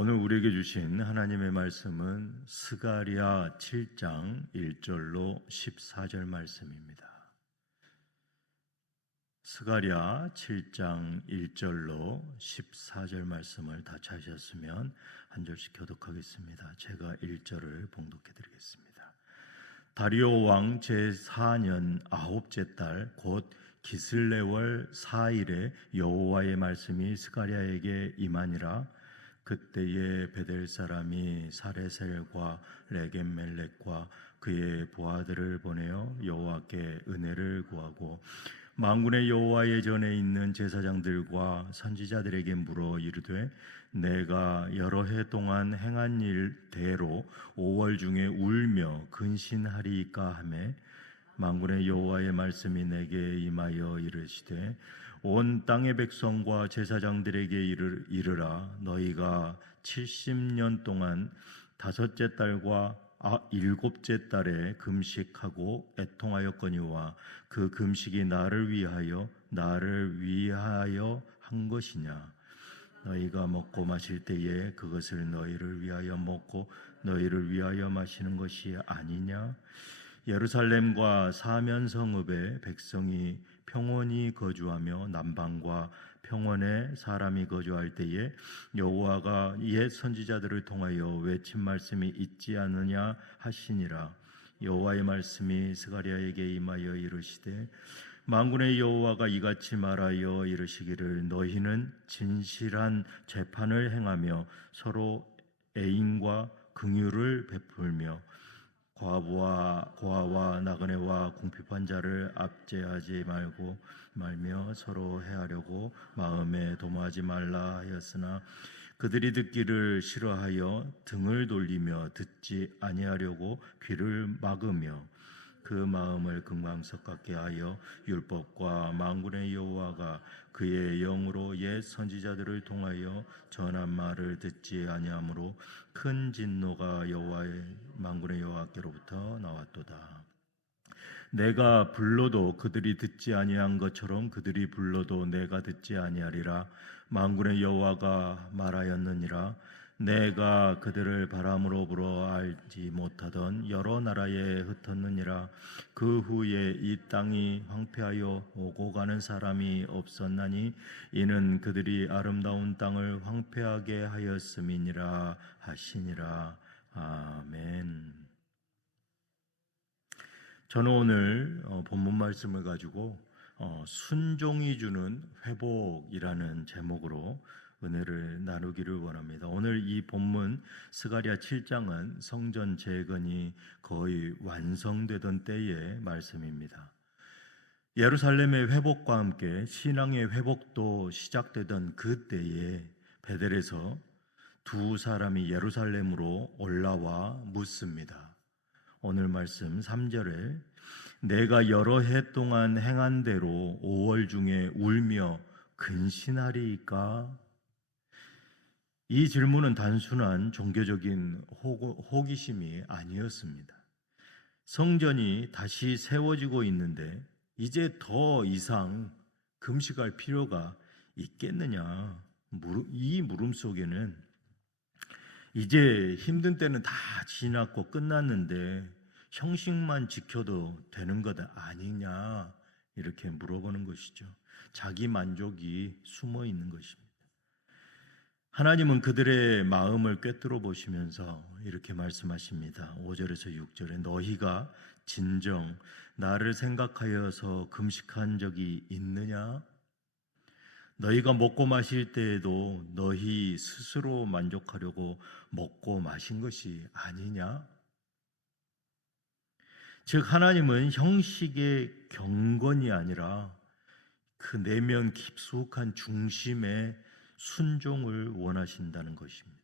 오늘 우리에게 주신 하나님의 말씀은 스가랴 7장 1절로 14절 말씀입니다. 스가랴 7장 1절로 14절 말씀을 다 찾으셨으면 한 절씩 교독하겠습니다. 제가 1절을 봉독해 드리겠습니다. 다리오 왕 제4년 아홉째 달 곧 기슬레월 4일에 여호와의 말씀이 스가랴에게 임하니라. 그때에 베델 사람이 사레셀과 레겜멜렉과 그의 부하들을 보내어 여호와께 은혜를 구하고 만군의 여호와의 전에 있는 제사장들과 선지자들에게 물어 이르되 내가 여러 해 동안 행한 일대로 5월 중에 울며 근신하리이까 하매 만군의 여호와의 말씀이 내게 임하여 이르시되 온 땅의 백성과 제사장들에게 이르라. 너희가 70년 동안 다섯째 달과 일곱째 달에 금식하고 애통하였거니와 그 금식이 나를 위하여 한 것이냐. 너희가 먹고 마실 때에 그것을 너희를 위하여 먹고 너희를 위하여 마시는 것이 아니냐. 예루살렘과 사면 성읍의 백성이 평온히 거주하며 남방과 평원에 사람이 거주할 때에 여호와가 옛 선지자들을 통하여 외친 말씀이 있지 않느냐 하시니라. 여호와의 말씀이 스가랴에게 임하여 이르시되 만군의 여호와가 이같이 말하여 이르시기를 너희는 진실한 재판을 행하며 서로 애인과 긍휼을 베풀며 고아와 나그네와 궁핍한 자를 압제하지 말며 서로 해하려고 마음에 도모하지 말라 하였으나 그들이 듣기를 싫어하여 등을 돌리며 듣지 아니하려고 귀를 막으며 그 마음을 금광석같게 하여 율법과 만군의 여호와가 그의 영으로 옛 선지자들을 통하여 전한 말을 듣지 아니하므로 큰 진노가 여호와의 만군의 여호와께로부터 나왔도다. 내가 불러도 그들이 듣지 아니한 것처럼 그들이 불러도 내가 듣지 아니하리라. 만군의 여호와가 말하였느니라. 내가 그들을 바람으로 불어 알지 못하던 여러 나라에 흩었느니라. 그 후에 이 땅이 황폐하여 오고 가는 사람이 없었나니 이는 그들이 아름다운 땅을 황폐하게 하였음이니라 하시니라. 아멘. 저는 오늘 본문 말씀을 가지고 순종이 주는 회복이라는 제목으로 은혜를 나누기를 원합니다. 오늘 이 본문 스가랴 7장은 성전 재건이 거의 완성되던 때의 말씀입니다. 예루살렘의 회복과 함께 신앙의 회복도 시작되던 그 때에 베델에서 두 사람이 예루살렘으로 올라와 묻습니다. 오늘 말씀 3절에 내가 여러 해 동안 행한 대로 5월 중에 울며 근신하리이까? 이 질문은 단순한 종교적인 호기심이 아니었습니다. 성전이 다시 세워지고 있는데 이제 더 이상 금식할 필요가 있겠느냐? 이 물음 속에는 이제 힘든 때는 다 지났고 끝났는데 형식만 지켜도 되는 것 아니냐 이렇게 물어보는 것이죠. 자기 만족이 숨어 있는 것입니다. 하나님은 그들의 마음을 꿰뚫어 보시면서 이렇게 말씀하십니다. 5절에서 6절에 너희가 진정 나를 생각하여서 금식한 적이 있느냐? 너희가 먹고 마실 때에도 너희 스스로 만족하려고 먹고 마신 것이 아니냐? 즉 하나님은 형식의 경건이 아니라 그 내면 깊숙한 중심의 순종을 원하신다는 것입니다.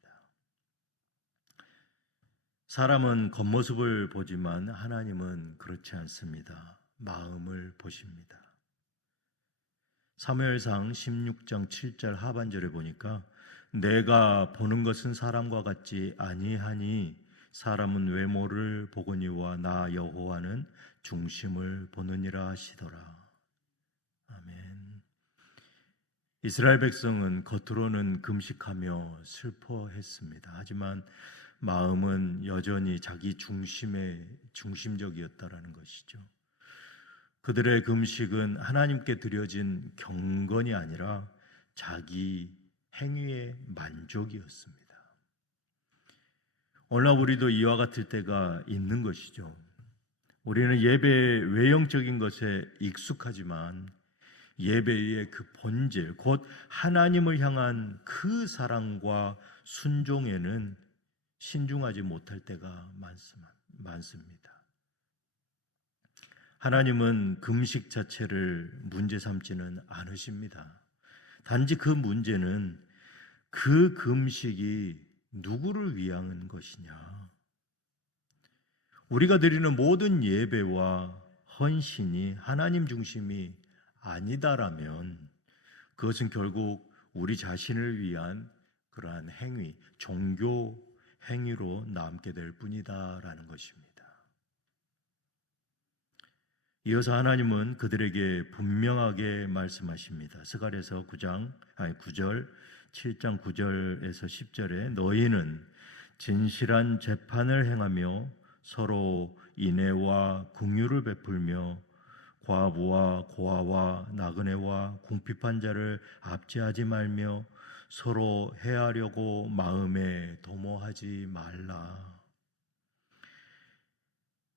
사람은 겉모습을 보지만 하나님은 그렇지 않습니다. 마음을 보십니다. 사무엘상 16장 7절 하반절에 보니까 내가 보는 것은 사람과 같지 아니하니 사람은 외모를 보거니와 나 여호와는 중심을 보느니라 하시더라. 아멘. 이스라엘 백성은 겉으로는 금식하며 슬퍼했습니다. 하지만 마음은 여전히 자기 중심적이었다라는 것이죠. 그들의 금식은 하나님께 드려진 경건이 아니라 자기 행위의 만족이었습니다. 오늘날 우리도 이와 같을 때가 있는 것이죠. 우리는 예배의 외형적인 것에 익숙하지만 예배의 그 본질, 곧 하나님을 향한 그 사랑과 순종에는 신중하지 못할 때가 많습니다. 하나님은 금식 자체를 문제 삼지는 않으십니다. 단지 그 문제는 그 금식이 누구를 위한 것이냐. 우리가 드리는 모든 예배와 헌신이 하나님 중심이 아니다라면 그것은 결국 우리 자신을 위한 그러한 행위, 종교 행위로 남게 될 뿐이다라는 것입니다. 이어서 하나님은 그들에게 분명하게 말씀하십니다. 스가랴서 9절, 7장 9절에서 10절에 너희는 진실한 재판을 행하며 서로 인애와 긍휼을 베풀며 과부와 고아와 나그네와 궁핍한 자를 압제하지 말며 서로 해하려고 마음에 도모하지 말라.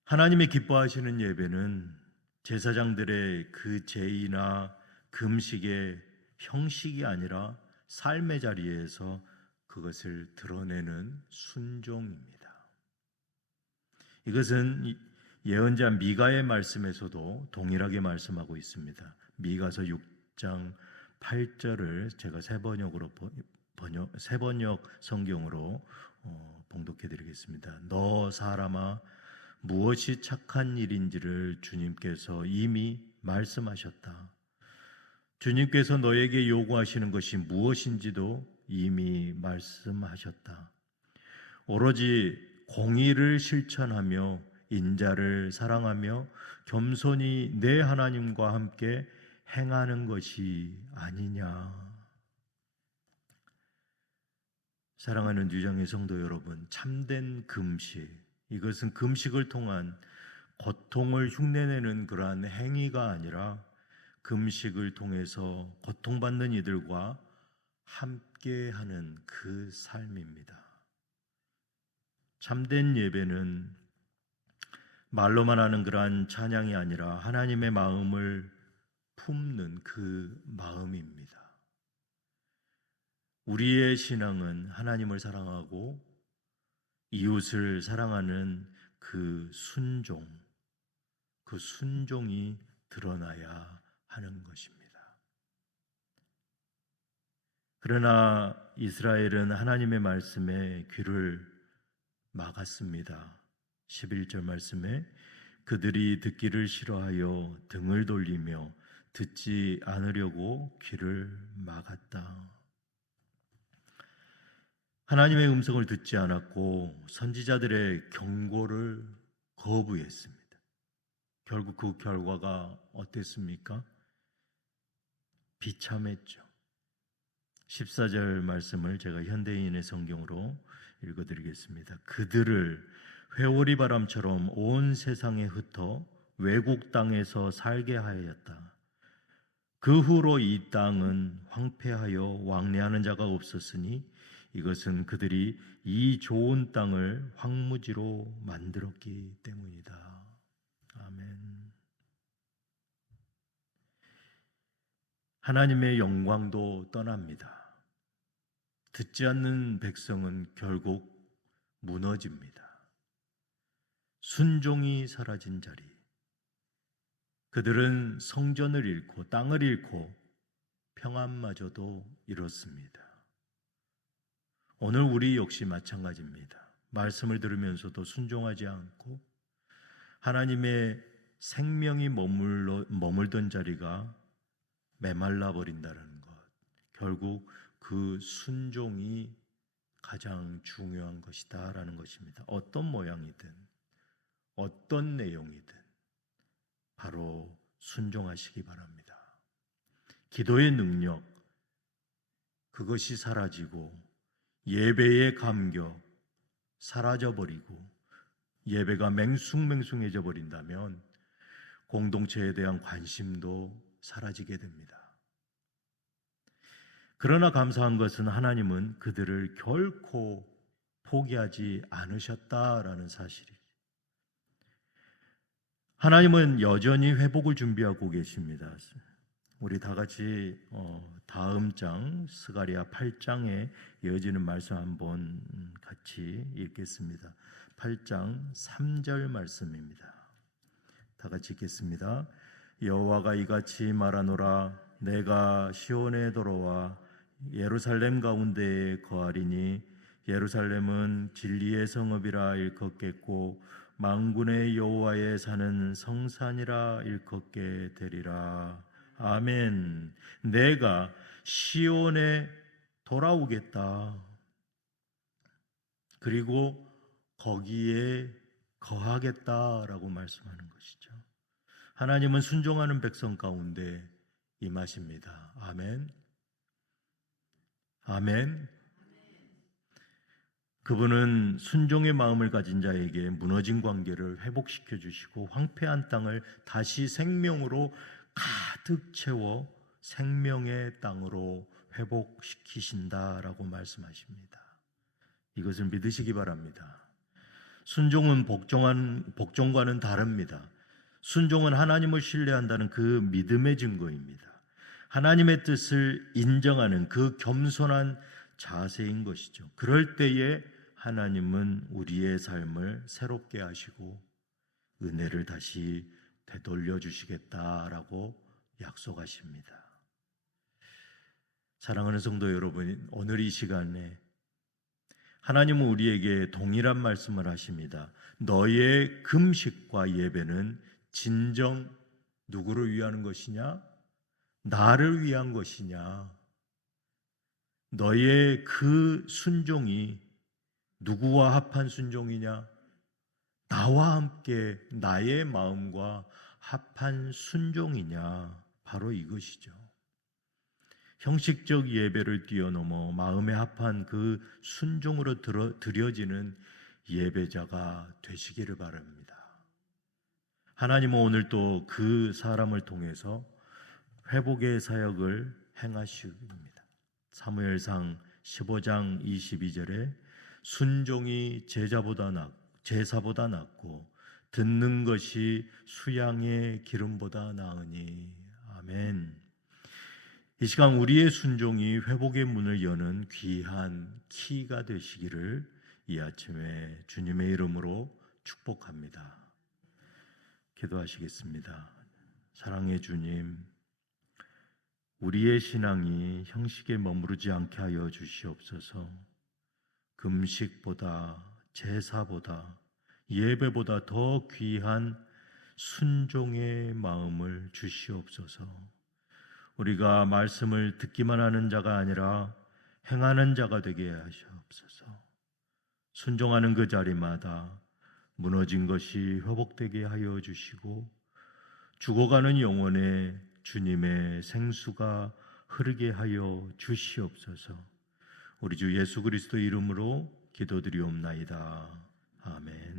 하나님이 기뻐하시는 예배는 제사장들의 그 제의나 금식의 형식이 아니라 삶의 자리에서 그것을 드러내는 순종입니다. 이것은 예언자 미가의 말씀에서도 동일하게 말씀하고 있습니다. 미가서 6장 8절을 제가 세번역 성경으로 봉독해 드리겠습니다. 너 사람아 무엇이 착한 일인지를 주님께서 이미 말씀하셨다. 주님께서 너에게 요구하시는 것이 무엇인지도 이미 말씀하셨다. 오로지 공의를 실천하며 인자를 사랑하며 겸손히 내 하나님과 함께 행하는 것이 아니냐. 사랑하는 유정의 성도 여러분, 참된 금식, 이것은 금식을 통한 고통을 흉내내는 그러한 행위가 아니라 금식을 통해서 고통받는 이들과 함께하는 그 삶입니다. 참된 예배는 말로만 하는 그러한 찬양이 아니라 하나님의 마음을 품는 그 마음입니다. 우리의 신앙은 하나님을 사랑하고 이웃을 사랑하는 그 순종이 드러나야 하는 것입니다. 그러나 이스라엘은 하나님의 말씀에 귀를 막았습니다. 11절 말씀에 그들이 듣기를 싫어하여 등을 돌리며 듣지 않으려고 귀를 막았다. 하나님의 음성을 듣지 않았고 선지자들의 경고를 거부했습니다. 결국 그 결과가 어땠습니까? 비참했죠. 14절 말씀을 제가 현대인의 성경으로 읽어드리겠습니다. 그들을 회오리 바람처럼 온 세상에 흩어 외국 땅에서 살게 하였다. 그 후로 이 땅은 황폐하여 왕래하는 자가 없었으니 이것은 그들이 이 좋은 땅을 황무지로 만들었기 때문이다. 아멘. 하나님의 영광도 떠납니다. 듣지 않는 백성은 결국 무너집니다. 순종이 사라진 자리. 그들은 성전을 잃고 땅을 잃고 평안마저도 잃었습니다. 오늘 우리 역시 마찬가지입니다. 말씀을 들으면서도 순종하지 않고 하나님의 생명이 머물던 자리가 메말라 버린다는 것. 결국 그 순종이 가장 중요한 것이다라는 것입니다. 어떤 모양이든 어떤 내용이든 바로 순종하시기 바랍니다. 기도의 능력, 그것이 사라지고 예배의 감격 사라져버리고 예배가 맹숭맹숭해져 버린다면 공동체에 대한 관심도 사라지게 됩니다. 그러나 감사한 것은 하나님은 그들을 결코 포기하지 않으셨다라는 사실이죠. 하나님은 여전히 회복을 준비하고 계십니다. 우리 다 같이 다음 장 스가랴 8장에 이어지는 말씀 한번 같이 읽겠습니다. 8장 3절 말씀입니다. 다 같이 읽겠습니다. 여호와가 이같이 말하노라. 내가 시온에 돌아와 예루살렘 가운데에 거하리니 예루살렘은 진리의 성읍이라 일컫겠고 만군의 여호와의 사는 성산이라 일컫게 되리라. 아멘. 내가 시온에 돌아오겠다. 그리고 거기에 거하겠다라고 말씀하는 것이죠. 하나님은 순종하는 백성 가운데 임하십니다. 아멘. 아멘. 그분은 순종의 마음을 가진 자에게 무너진 관계를 회복시켜 주시고 황폐한 땅을 다시 생명으로 가득 채워 생명의 땅으로 회복시키신다라고 말씀하십니다. 이것을 믿으시기 바랍니다. 순종은 복종과는 다릅니다. 순종은 하나님을 신뢰한다는 그 믿음의 증거입니다. 하나님의 뜻을 인정하는 그 겸손한 자세인 것이죠. 그럴 때에 하나님은 우리의 삶을 새롭게 하시고 은혜를 다시 되돌려 주시겠다라고 약속하십니다. 사랑하는 성도 여러분, 오늘 이 시간에 하나님은 우리에게 동일한 말씀을 하십니다. 너의 금식과 예배는 진정 누구를 위한 것이냐? 나를 위한 것이냐? 너의 그 순종이 누구와 합한 순종이냐? 나와 함께 나의 마음과 합한 순종이냐? 바로 이것이죠. 형식적 예배를 뛰어넘어 마음에 합한 그 순종으로 드려지는 예배자가 되시기를 바랍니다. 하나님은 오늘 또 그 사람을 통해서 회복의 사역을 행하십니다. 사무엘상 15장 22절에 순종이 제사보다 낫고 듣는 것이 수양의 기름보다 나으니. 아멘. 이 시간 우리의 순종이 회복의 문을 여는 귀한 키가 되시기를 이 아침에 주님의 이름으로 축복합니다. 기도하시겠습니다. 사랑의 주님, 우리의 신앙이 형식에 머무르지 않게 하여 주시옵소서. 금식보다 제사보다 예배보다 더 귀한 순종의 마음을 주시옵소서. 우리가 말씀을 듣기만 하는 자가 아니라 행하는 자가 되게 하시옵소서. 순종하는 그 자리마다 무너진 것이 회복되게 하여 주시고 죽어가는 영혼에 주님의 생수가 흐르게 하여 주시옵소서. 우리 주 예수 그리스도 이름으로 기도드리옵나이다. 아멘.